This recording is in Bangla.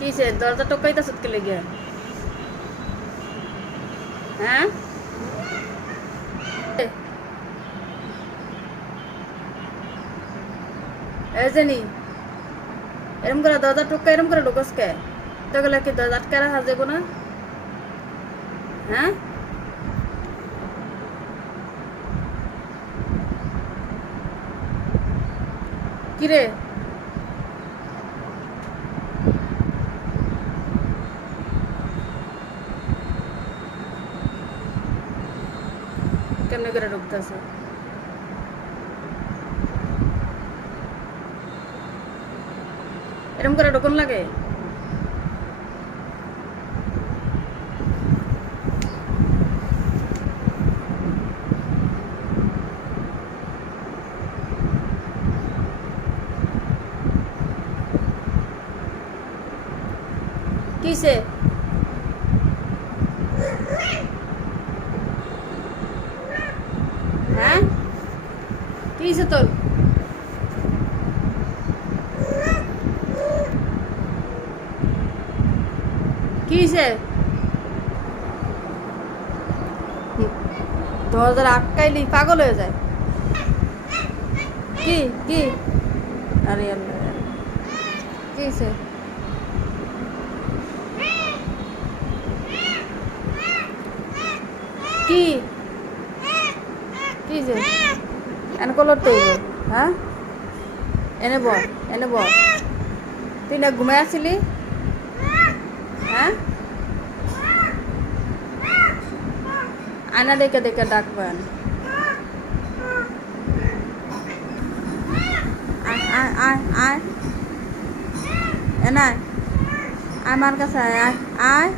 কিসে? দরজা টকাইতেছ কে লেগে? হ্যাঁ? এই জানি, এরম করে দরজা টুকা এরম করে ঢুকস কে? তো গেলে কি দরজা আটকে রাখা যাব না? হ্যাঁ? কিরে? কেমনে করে ঢুকতেছে এরম করে ঢুকুন লাগে কিসে হ্যাঁ? কিসে তোর? কিসে দরজার আটকাইলি, পাগল হয়ে যায়। কি কি? আরে আল্লাহ কিসে কি? কি যে? এনে কলর তৈব হ্যাঁ এনে ব এনে ব তুই না ঘুমাই আসিলি হ্যাঁ আয়না দেখে দেখে ডাকবেন। আয় আয় আয় আয়। এনে আয়। আমার কাছে আয় আয়।